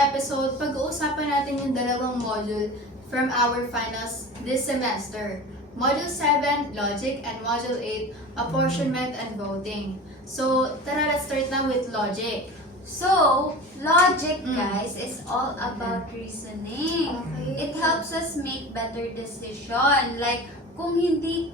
episode, pag-uusapan natin yung dalawang module from our finals this semester. Module 7, Logic, and Module 8, Apportionment and Voting. So, tara, let's start now with Logic. So, logic, guys, is all about reasoning. Okay. It helps us make better decision. Like, kung hindi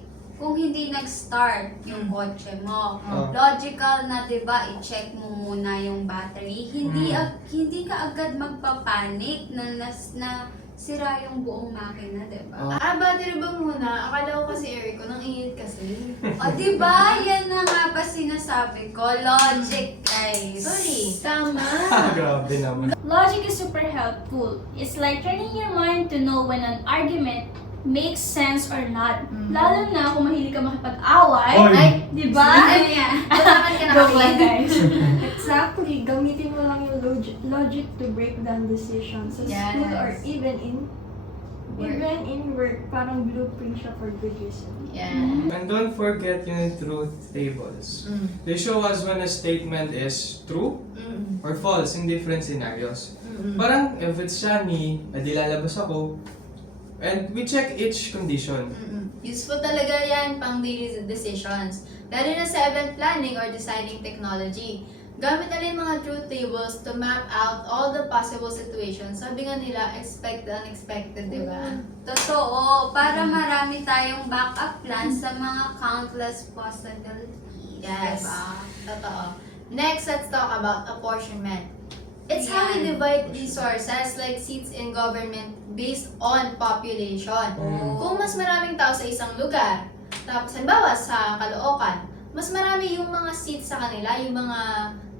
nag-start yung kotse mo, logical na, 'di ba? I-check mo muna yung battery. Hindi ka agad magpapanik na sira yung buong makina, 'di ba? Battery ba muna? Akala ko kasi Eric ko, nang init kasi. O, 'di ba? Yan na nga ba sinasabi ko, logic, guys. Sorry. Tama. Grabe naman. Logic is super helpful. It's like training your mind to know when an argument makes sense or not. Lalo na kung mahilig ka makipag-away. Oy! Ay, di ba? Ano yan? Kailangan ka na Joke lang, guys. Exactly. Gamitin mo lang yung logic to break down decisions sa school or Yes. even in work. Parang blueprint siya for good reason. Yeah. And don't forget yung truth tables. They show us when a statement is true or false in different scenarios. Parang if it's sunny, edi lalabas ako. And we check each condition. Useful talaga yan pang daily decisions. Lalo na sa event planning or designing technology. Gamit na yung mga truth tables to map out all the possible situations. Sabi nga nila, expect the unexpected, di ba? Totoo, para marami tayong backup plan sa mga countless possibilities. Yes. Diba? Totoo. Next, let's talk about apportionment. It's how we divide resources like seats in government based on population. Kung mas maraming tao sa isang lugar, tapos halimbawa sa Caloocan, mas marami yung mga seats sa kanila, yung mga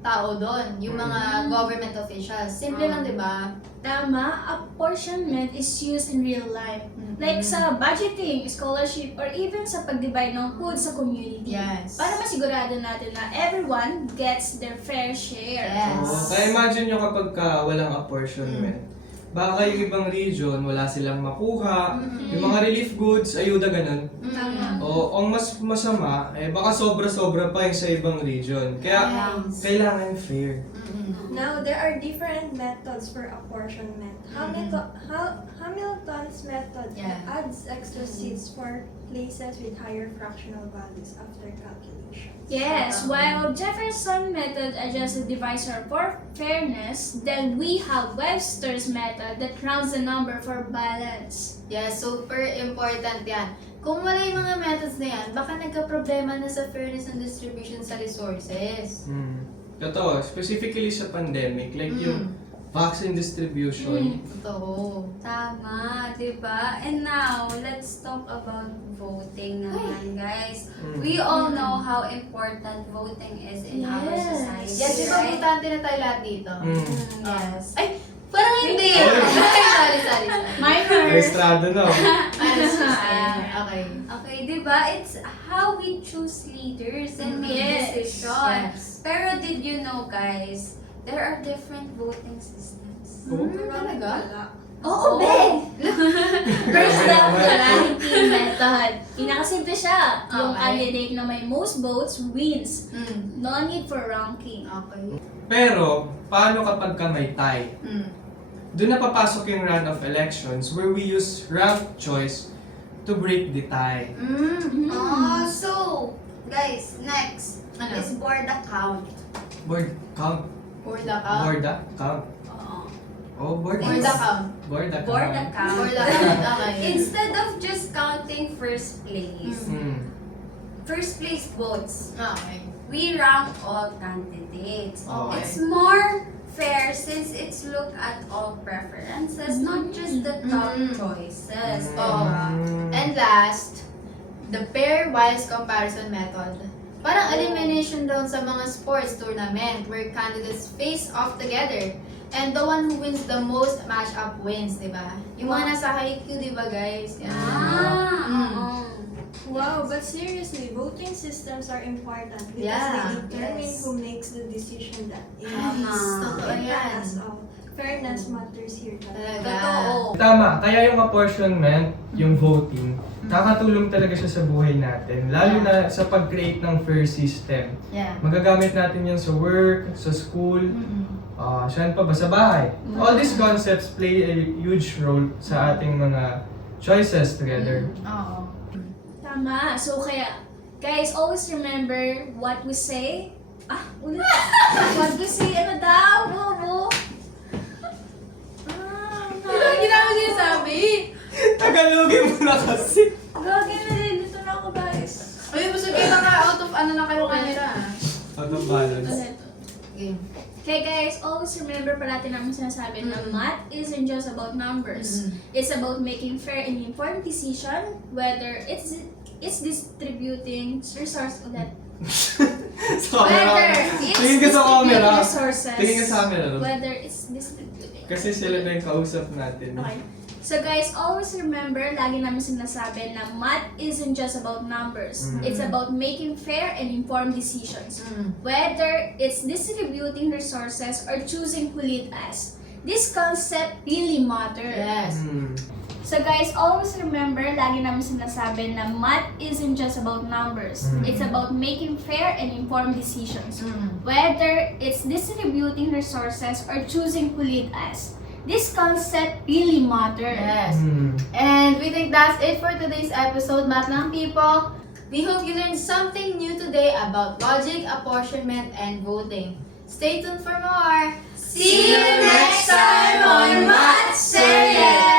tao doon, yung mga government officials. Simple lang, di ba? Tama, apportionment is used in real life. Like sa budgeting, scholarship, or even sa pag-divide ng food sa community. Yes. Para masigurado natin na everyone gets their fair share. Yes. Kaya imagine nyo kapag walang apportionment. Baka yung ibang region, wala silang makuha. Yung mga relief goods, ayuda ganun. Tama. O ang mas masama, baka sobra-sobra pa yung sa ibang region. Kaya kailangan fair. Now, there are different methods for apportionment. Hamilton's method adds extra seats for places with higher fractional values after calculation. Yes, while Jefferson method adjusts the divisor for fairness, then we have Webster's method that rounds the number for balance. Yes, super important yan. Kung wala yung mga methods na yan, baka nagka-problema na sa fairness and distribution sa resources. Totoo, specifically sa pandemic, like yung vaccine distribution. Totoo. Tama, di ba? And now, let's talk about voting naman, guys. We all know how important voting is in our society. Yes, di ba butante na tayo lahat dito? Yes. Ay, parang hindi! Sorry. Minor. Registrado na. Okay. Okay, di ba? It's how we choose leaders and make decisions. Yes. Pero did you know, guys, there are different voting systems. Talaga? Oo, be! First lang, ranking method. Pinakasimple siya. Yung Okay. candidate na may most votes wins. Mm. No need for ranking. Okay. Pero, paano kapag may tie? Doon na papasok yung round of elections where we use ranked choice to break the tie. So, guys, next Ano? is board account. Board count. For the count. Board count. Oo. Oh, board For the count. Board account. Board account. For the count. Okay. Instead of just counting first place, first place votes, Okay. we rank all candidates. Okay. It's more fair since it's look at all preferences, not just the top choices. Oh. And last, the pairwise comparison method. Parang elimination down sa mga sports tournament where candidates face off together and the one who wins the most match-up wins, di ba? Yung mga nasa high Q, di ba guys? Yan. Wow, but seriously, voting systems are important because Yeah, they determine yes. who makes the decision that is. Totoo yan. As all. Fairness matters here. Talaga. Totoo. Tama, kaya yung apportionment, yung voting, nakakatulong talaga siya sa buhay natin. Lalo na sa pag-create ng fair system. Yeah. Magagamit natin yun sa work, sa school, Saan pa ba? Sa bahay. All these concepts play a huge role sa ating mga choices together. Oo. Tama. So kaya, guys, always remember what we say. Ulit. What we say, ano daw? Bobo. Hindi namin sinasabi. Tagalogin mo na kasi. Gagawin na din. Dito na ako, guys. Uy, busog kayo na nga. Out of ano na kayo camera. Out of balance. Ulit. Game. Okay guys, always remember parati namin sinasabi na math isn't just about numbers. It's about making fair and informed decision, whether it's distributing resource ulit. Sa camera. Whether Tingin ka sa camera. resources. Tingin ka sa camera. Whether it's distributing. Kasi sila na yung kausap natin. Okay. So guys, always remember, lagi namin sinasabi na math isn't just about numbers. It's about making fair and informed decisions. Whether it's distributing resources or choosing who lead us. This concept really matter. Yes. So guys, always remember, lagi namin sinasabi na math isn't just about numbers. It's about making fair and informed decisions. Whether it's distributing resources or choosing who lead us. This concept really matter. Yes. And we think that's it for today's episode, Math Lang people. We hope you learned something new today about logic, apportionment, and voting. Stay tuned for more. See you next time on Math Series!